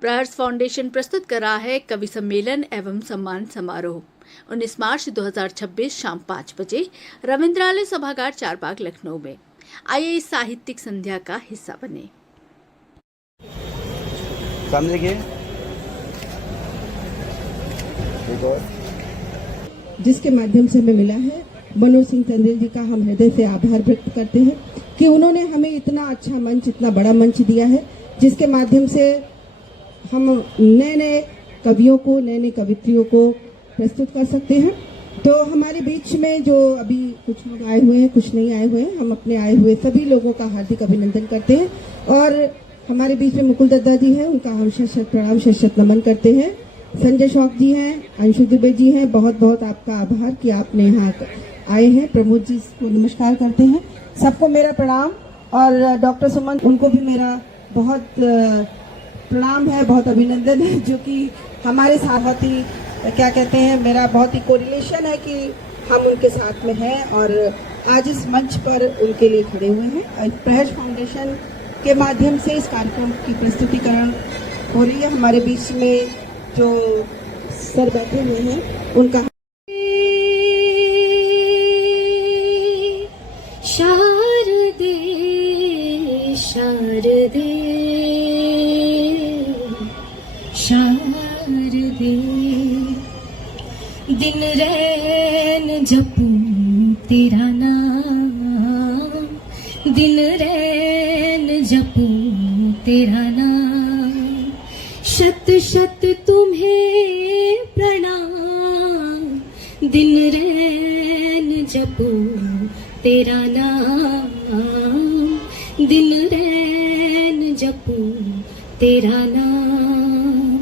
Praharsha foundation प्रस्तुत कर रहा है कवि सम्मेलन एवं सम्मान समारोह 19 मार्च 2026 शाम 5 बजे रविंद्रालय सभागार चारबाग लखनऊ में। आइए इस साहित्यिक संध्या का हिस्सा बने। जिसके माध्यम से हमें मिला है, मनोज सिंह तंदेल जी का हम हृदय से आभार व्यक्त करते हैं कि उन्होंने हमें इतना अच्छा मंच, इतना बड़ा मंच दिया है, जिसके माध्यम से हम नए नए कवियों को, नए नए कवित्रियों को प्रस्तुत कर सकते हैं। तो हमारे बीच में जो अभी कुछ लोग आए हुए हैं, कुछ नहीं आए हुए हैं, हम अपने आए हुए सभी लोगों का हार्दिक अभिनंदन करते हैं। और हमारे बीच में मुकुल दत्ता जी हैं, उनका हम शत प्रणाम, शत नमन करते हैं। संजय शौक जी हैं, अंशु दुबे जी हैं, बहुत बहुत आपका आभार कि आपने यहाँ आए हैं। प्रमोद जी को नमस्कार करते हैं, सबको मेरा प्रणाम। और डॉक्टर सुमन, उनको भी मेरा बहुत प्रणाम है, बहुत अभिनंदन है, जो कि हमारे साथ बहुत ही क्या कहते हैं, मेरा बहुत ही कोरिलेशन है कि हम उनके साथ में हैं और आज इस मंच पर उनके लिए खड़े हुए हैं। प्रहर्ष फाउंडेशन के माध्यम से इस कार्यक्रम की प्रस्तुतिकरण हो रही है। हमारे बीच में जो सर बैठे हुए हैं उनका शारदे शारदे शारदे दिन रैन जपूं तेरा नाम, दिन रैन जपूं तेरा नाम, शत शत तुम्हें प्रणाम, दिन रैन जपूं तेरा नाम, दिन रैन जपूं तेरा नाम।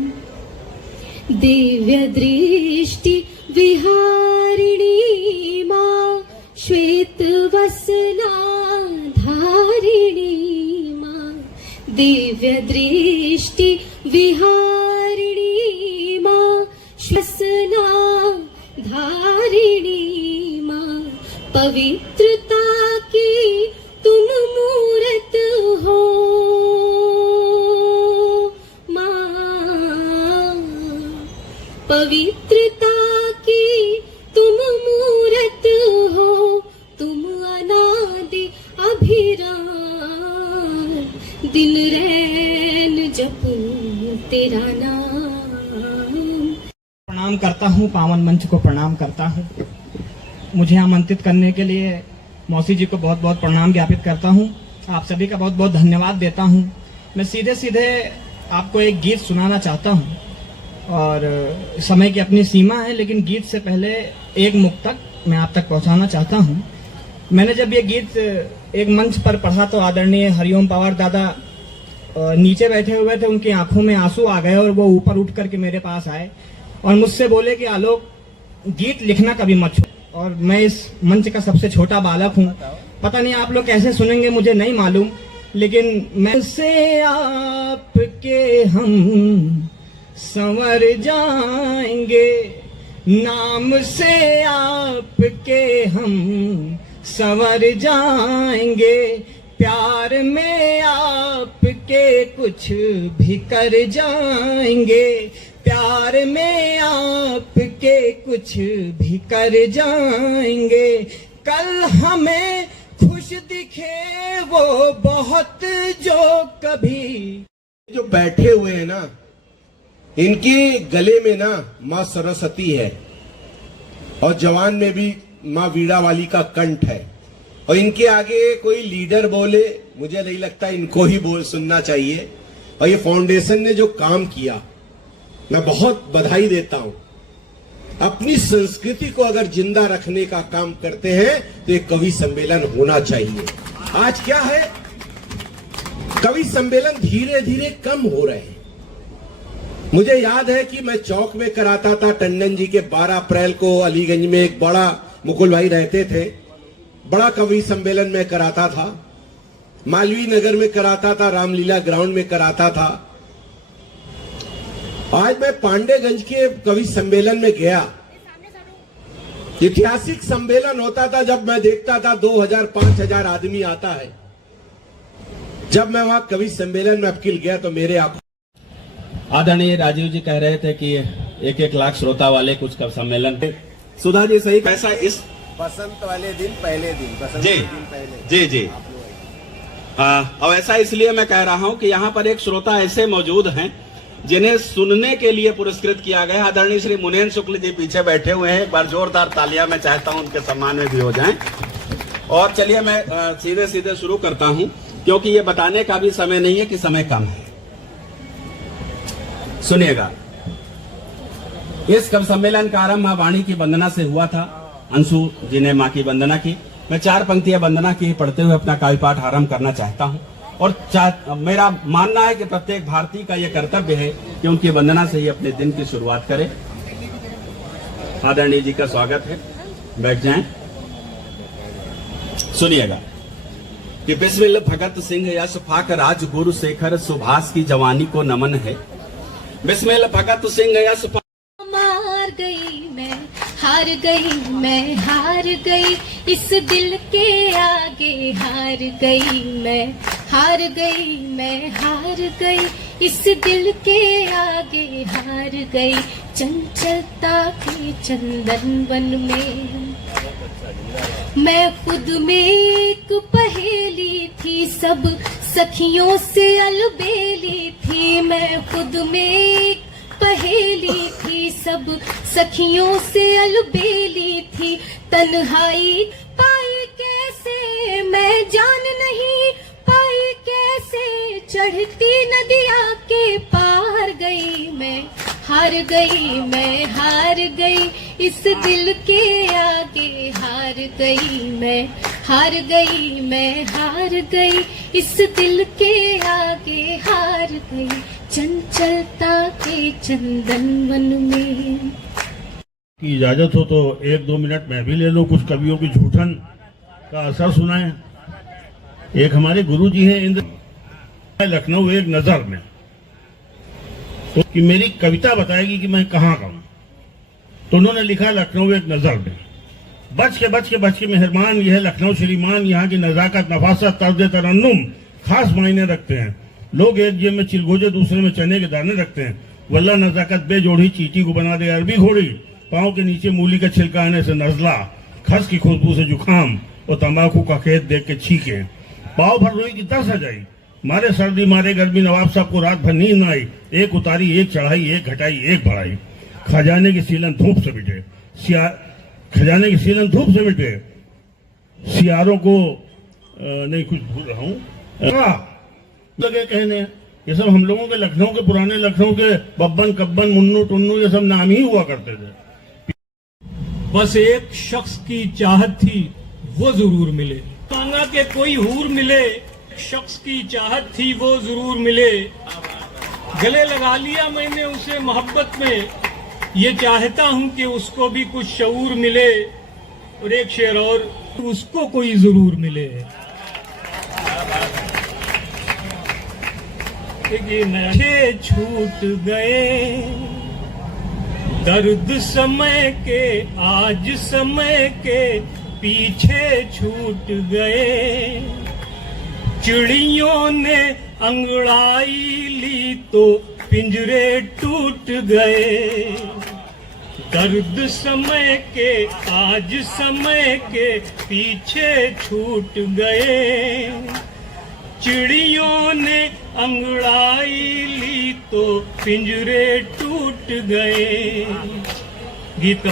दिव्य दृष्टि विहारिणी माँ, श्वेत वसना धारिणी माँ, दिव्य दृष्टि विहारिणी माँ, श्वसना धारिणी माँ, पवित्रता की तुम मूरत हो माँ, पवित्रता की तुम मूरत हो, तुम अनादि अभिराम, दिन रैन जपूं तेरा नाम। प्रणाम करता हूँ, पावन मंच को प्रणाम करता हूँ। मुझे आमंत्रित करने के लिए मौसी जी को बहुत बहुत प्रणाम ज्ञापित करता हूँ। आप सभी का बहुत बहुत धन्यवाद देता हूँ। मैं सीधे सीधे आपको एक गीत सुनाना चाहता हूँ और समय की अपनी सीमा है, लेकिन गीत से पहले एक मुक्तक मैं आप तक पहुँचाना चाहता हूँ। मैंने जब ये गीत एक मंच पर पढ़ा तो आदरणीय हरिओम पवार दादा नीचे बैठे हुए थे, उनकी आंखों में आंसू आ गए और वो ऊपर उठ करके मेरे पास आए और मुझसे बोले कि आलोक, गीत लिखना कभी मत छोड़। और मैं इस मंच का सबसे छोटा बालक हूँ, पता नहीं आप लोग कैसे सुनेंगे मुझे नहीं मालूम, लेकिन मैं से आपके हम संवर जाएंगे, नाम से आपके हम संवर जाएंगे, प्यार में आपके कुछ भी कर जाएंगे, प्यार में आपके कुछ भी कर जाएंगे, कल हमें खुश दिखे वो बहुत जो कभी। जो बैठे हुए हैं ना, इनके गले में ना माँ सरस्वती है और जवान में भी माँ वीणा वाली का कंठ है और इनके आगे कोई लीडर बोले, मुझे नहीं लगता इनको ही बोल सुनना चाहिए। और ये फाउंडेशन ने जो काम किया, मैं बहुत बधाई देता हूं। अपनी संस्कृति को अगर जिंदा रखने का काम करते हैं तो एक कवि सम्मेलन होना चाहिए। आज क्या है, कवि सम्मेलन धीरे धीरे कम हो रहे हैं। मुझे याद है कि मैं चौक में कराता था, टंडन जी के 12 अप्रैल को अलीगंज में एक बड़ा, मुकुल भाई रहते थे, बड़ा कवि सम्मेलन में कराता था। मालवीय नगर में कराता था, रामलीला ग्राउंड में कराता था। आज मैं पांडेगंज के कवि सम्मेलन में गया, ऐतिहासिक सम्मेलन होता था। जब मैं देखता था 2000-5000 आदमी आता है। जब मैं वहां कवि सम्मेलन में अबकिल गया तो मेरे आंखों आदरणीय राजीव जी कह रहे थे कि 1-1 लाख श्रोता वाले कुछ कवि सम्मेलन। सुधा जी सही कैसा इस बसंत वाले दिन पहले दिन बसंत जी के दिन पहले जी जी और ऐसा इसलिए मैं कह रहा हूं कि यहाँ पर एक श्रोता ऐसे मौजूद हैं जिन्हें सुनने के लिए पुरस्कृत किया गया। आदरणीय श्री मुनेन शुक्ल जी पीछे बैठे हुए हैं, एक बार जोरदार तालियां मैं चाहता हूं उनके सम्मान में भी हो जाएं। और चलिए मैं सीधे सीधे शुरू करता हूं, क्योंकि ये बताने का भी समय नहीं है कि समय कम है। सुनिएगा, इस कवि सम्मेलन का आरंभ मां वाणी की वंदना से हुआ था। अंशु जी ने मां की वंदना की। मैं 4 पंक्तियां वंदना की पढ़ते हुए अपना काव्य पाठ आरंभ करना चाहता हूं। और मेरा मानना है कि प्रत्येक भारतीय का यह कर्तव्य है कि उनकी वंदना से ही अपने दिन की शुरुआत करे। आदरणीय जी का स्वागत है, बैठ जाएं। सुनिएगा कि बिस्मिल भगत सिंह यश फाक राजगुरु शेखर सुभाष की जवानी को नमन है। बिस्मिल भगत सिंह यश मार गई मैं, हार गई मैं, हार गई इस दिल के आगे, हार गई मैं, हार गई मैं, हार गई इस दिल के आगे, हार गई चंचलता के चंदन वन में। मैं खुद में एक पहेली थी, सब सखियों से अलबेली थी। मैं खुद में एक पहेली थी, सब सखियों से अलबेली थी। तन्हाई पाई कैसे मैं जान नहीं पाई, कैसे चढ़ती नदिया के पार गई मैं, हार गई मैं, हार गई इस दिल के आगे, हार गई मैं, हार गई मैं, हार गई इस दिल के आगे, हार गई चंचलता के चंदन वन में। की इजाजत हो तो 1-2 मिनट मैं भी ले लूं, कुछ कवियों की झूठन का असर सुनाएं। एक हमारे गुरु जी हैं इंद्र, लखनऊ एक नजर में, तो कि मेरी कविता बताएगी कि मैं कहाँ का हूं। तो उन्होंने लिखा लखनऊ एक नजर में। बच के मेहरबान यह है लखनऊ श्रीमान, यहाँ की नजाकत नफासत तर्ज तरन्नुम खास मायने रखते हैं। लोग एक जेब में चिलगोजे दूसरे में चने के दाने रखते हैं। वल्ला नजाकत बेजोड़ी चीटी को बना दे अरबी घोड़ी। पाँव के नीचे मूली का छिलका आने से नजला, खस की खुशबू से जुकाम और तंबाकू का खेत देख के छीके। पाव भर रोई की 10 आ जाई, मारे सर्दी मारे गर्मी नवाब साहब को रात भर नींद न आई। एक उतारी एक चढ़ाई, एक घटाई एक बढ़ाई। खजाने की सीलन धूप से मिटे, खजाने की सीलन धूप से मिटे। सियारों को नहीं कुछ भूल रहा हूँ लगे कहने। ये सब हम लोगों के लखनऊ के पुराने लखनऊ के बब्बन कब्बन मुन्नू टुन्नू ये सब नाम ही हुआ करते थे। बस एक शख्स की चाहत थी वो जरूर मिले, मांगा कि कोई हूर मिले। शख्स की चाहत थी वो जरूर मिले, गले लगा लिया मैंने उसे मोहब्बत में। ये चाहता हूं कि उसको भी कुछ शऊर मिले। और एक शेर और, उसको कोई जरूर मिले। नशे छूट गए दर्द समय के, आज समय के पीछे छूट गए। चिड़ियों ने अंगड़ाई ली तो पिंजरे टूट गए। दर्द समय के, आज समय के पीछे छूट गए। चिड़ियों ने अंगड़ाई ली तो पिंजरे टूट गए। गीत